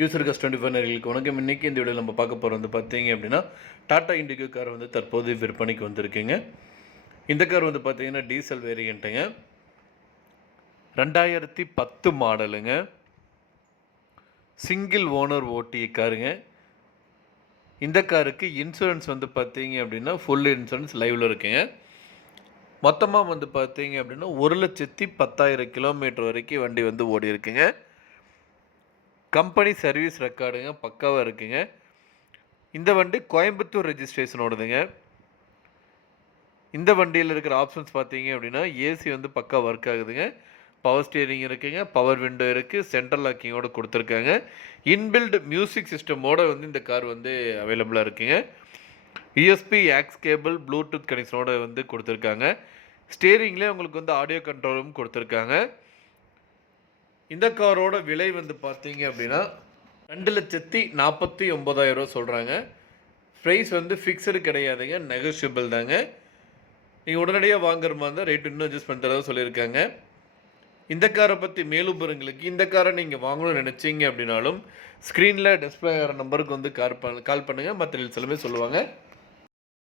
User கஸ் twenty five நேர்களுக்கு வணக்கம். இன்றைக்கி இந்த வீடியோ நம்ம பார்க்க போகிறது வந்து பார்த்தீங்க அப்படின்னா டாடா இண்டிகோ கார் வந்து தற்போது விற்பனைக்கு வந்திருக்குங்க. இந்த கார் வந்து பார்த்தீங்கன்னா டீசல் வேரியண்ட்டுங்க. ரெண்டாயிரத்தி பத்து மாடலுங்க. சிங்கிள் ஓனர் ஓட்டிய காருங்க. இந்த காருக்கு இன்சூரன்ஸ் வந்து பார்த்தீங்க அப்படின்னா ஃபுல் இன்சூரன்ஸ் லைவில் இருக்குங்க. மொத்தமாக வந்து பார்த்தீங்க அப்படின்னா ஒரு லட்சத்தி பத்தாயிரம் கிலோமீட்டர் வரைக்கும் வண்டி வந்து ஓடி இருக்குங்க கம்பெனி சர்வீஸ் ரெக்கார்டுங்க பக்காவாக இருக்குங்க. இந்த வண்டி கோயம்புத்தூர் ரெஜிஸ்ட்ரேஷனோடதுங்க. இந்த வண்டியில் இருக்கிற ஆப்ஷன்ஸ் பார்த்தீங்க அப்படின்னா ஏசி வந்து பக்கா ஒர்க் ஆகுதுங்க. பவர் ஸ்டியரிங் இருக்குங்க பவர் விண்டோ இருக்குது சென்ட்ரல் லாக்கிங்கோட கொடுத்துருக்காங்க. இன்பில்ட் மியூசிக் சிஸ்டமோடு வந்து இந்த கார் வந்து அவைலபிளாக இருக்குங்க. யூஎஸ்பி ஆக்ஸ் கேபிள் ப்ளூடூத் கனெக்ஷனோடு வந்து கொடுத்துருக்காங்க. ஸ்டேரிங்லேயே உங்களுக்கு வந்து ஆடியோ கண்ட்ரோலும் கொடுத்துருக்காங்க. இந்த காரோட விலை வந்து பார்த்தீங்க அப்படின்னா ரெண்டு லட்சத்தி நாற்பத்தி ஒம்பதாயிரம் ரூபா சொல்கிறாங்க ப்ரைஸ் வந்து ஃபிக்ஸடு கிடையாதுங்க நெகோஷியபிள் தாங்க. நீங்கள் உடனடியாக வாங்குற மாதிரி இருந்தால் ரேட் இன்னும் அட்ஜஸ்ட் பண்ணுறதா சொல்லியிருக்காங்க. இந்த காரை பற்றி மேலும் இந்த காரை நீங்கள் வாங்கணும்னு நினச்சிங்க அப்படின்னாலும் ஸ்க்ரீனில் டிஸ்பிளே ஆகிற நம்பருக்கு வந்து கார் பண்ண கால் பண்ணுங்கள் மற்ற எல்லாமே சொல்லுவாங்க.